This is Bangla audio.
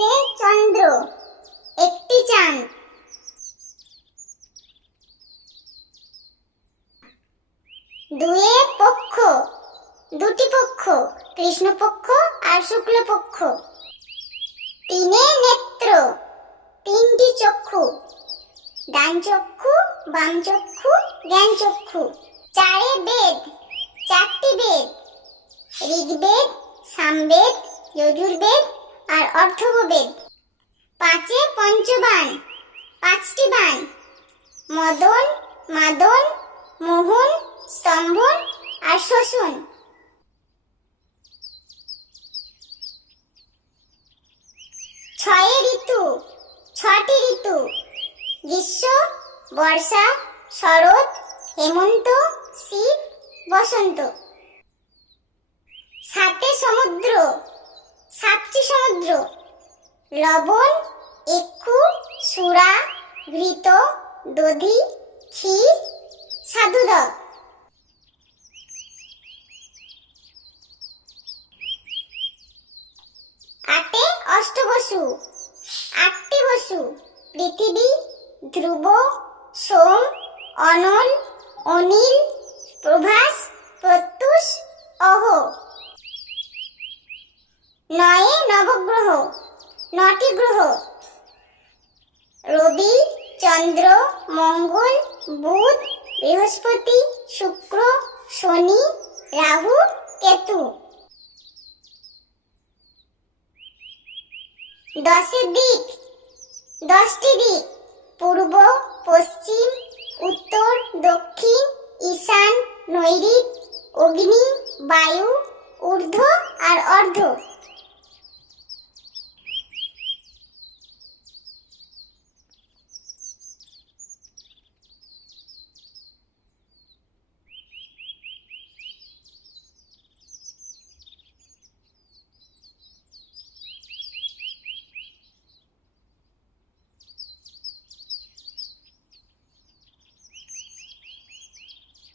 একে চন্দ্র, একটি চাঁদ। দুয়ে পক্ষ, দুটি পক্ষ, কৃষ্ণপক্ষ আর শুক্লপক্ষ। তিনে নেত্র, তিনটি চক্ষু, ডান চক্ষু, বাম চক্ষু, জ্ঞান চক্ষু। চারে বেদ, চারটি বেদ, ঋগ্বেদ, সামবেদ, যজুর্বেদ আর অর্থববেদ। পাঁচে পঞ্চবাণ, পাঁচটি বাণ, মদন, মাদন, মোহন, স্তম্ভন আর শোষণ। ছয়ে ঋতু, ছটি ঋতু, গ্রীষ্ম, বর্ষা, শরৎ, হেমন্ত, শীত, বসন্ত। সাতে সমুদ্র, সাতটি সমুদ্র, লবণ, ইক্ষু, সুরা, ঘৃত, দধি, ক্ষীর, সাধুদক। আটে অষ্টবসু, আটটি বসু, পৃথিবী, ধ্রুব, সোম, অনল, অনিল, প্রভাস, প্রত্যুষ, অহ। নয়ে নবগ্রহ, নটি গ্রহ, রবি, চন্দ্র, মঙ্গল, বুধ, বৃহস্পতি, শুক্র, শনি, রাহু, কেতু। দশে দিক, দশটি দিক, পূর্ব, পশ্চিম, উত্তর, দক্ষিণ, ঈশান, নৈঋত, অগ্নি, বায়ু, ঊর্ধ্ব আর অর্ধ।